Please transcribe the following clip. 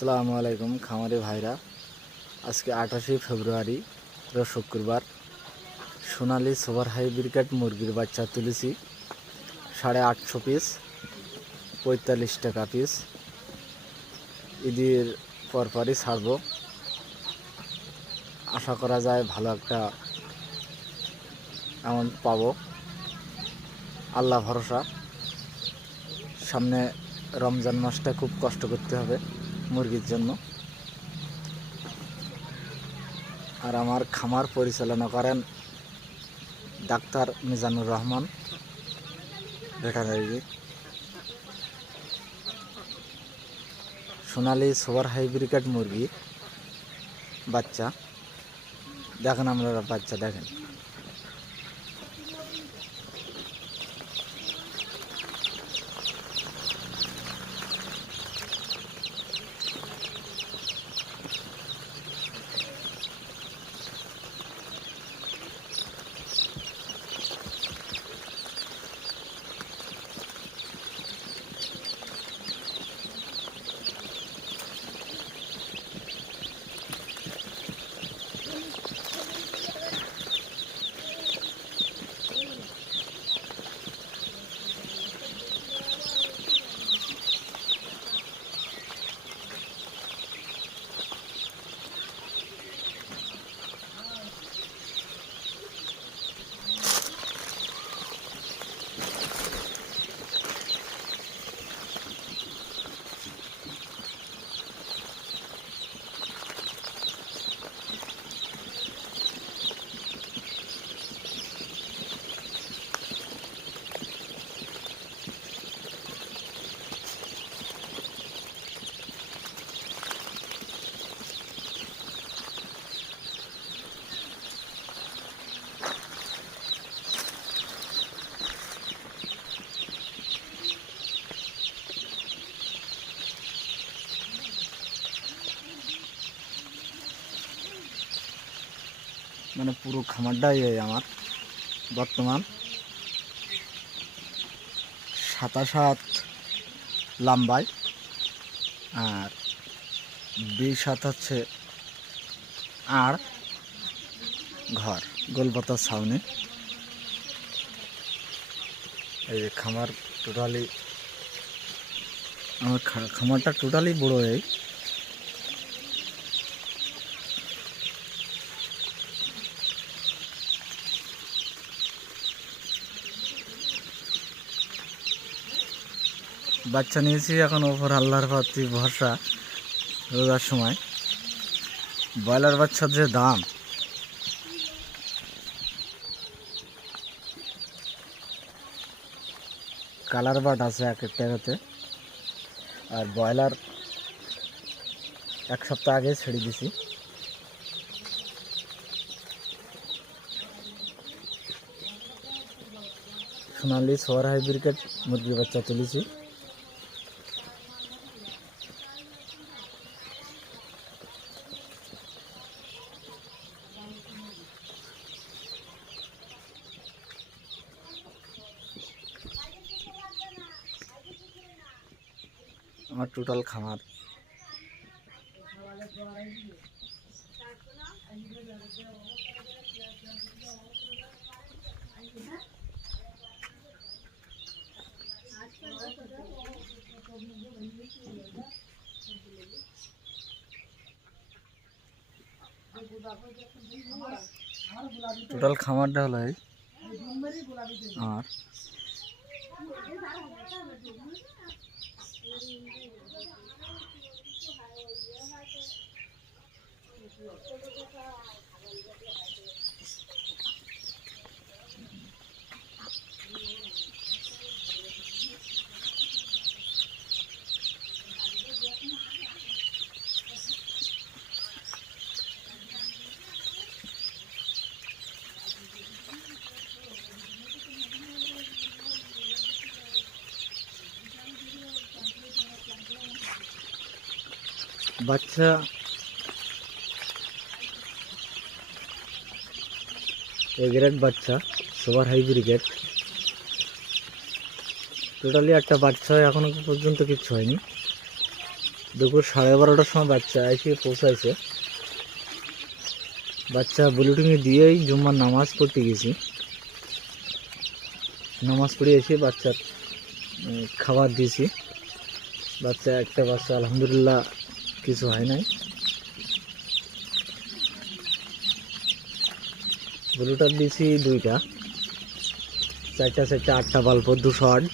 আসসালামু আলাইকুম খামারি ভাইরা। আজকে 28 ফেব্রুয়ারি রোজ শুক্রবার। সোনালী সুপার হাইব্রিড মুরগির বাচ্চা তুলেছি 850 পিস, 45 টাকা পিস। ঈদের পরপরই ছাড়ব, আশা করা যায় ভালো একটা অ্যামাউন্ট পাবো, আল্লাহ ভরসা। সামনে রমজান মাসটা খুব কষ্ট করতে হবে মুরগির জন্য। আর আমার খামার পরিচালনা করেন ডাক্তার মিজানুর রহমান, ভেটেরিনারি। সোনালী সুপার হাইব্রিড মুরগি বাচ্চা দেখেন, আপনারা বাচ্চা দেখেন। মানে পুরো খামারটাই আমার বর্তমান 27 হাত লম্বায়, আর 20 হাত হচ্ছে আর ঘর, গোলপাতার ছাউনি। এই খামার টোটালি, আমার খামারটা টোটালি বড়। এই বাচ্চা নিয়েছি এখন, ওপর আল্লাহর প্রতি ভরসা। রোজার সময় ব্রয়লার বাচ্চার যে দাম, কালার বাট আছে এক একটাতে। আর ব্রয়লার 1 সপ্তাহ আগে ছেড়ে দিছি। সোনালী সুপার হাইব্রিড মুরগির বাচ্চা তুলেছি। আমার টোটাল খামার খামারটা হলো এই। আর বাচ্চা এগ্রেড বাচ্চা সুপার হাইব্রিড, টোটালি একটা বাচ্চা এখনো পর্যন্ত কিচ্ছু হয়নি। দুপুর 12:30টার সময় বাচ্চা এসে পৌঁছাইছে। বাচ্চা ব্লুটিংয়ে দিয়েই জুম্মার নামাজ পড়তে গেছি। নামাজ পড়ে এসে বাচ্চার খাবার দিয়েছি। একটা বাচ্চা আলহামদুলিল্লাহ কিছু হয় নাই। ব্লুটার দিয়েছি 2টা, 4টা 8টা বাল্ব 208।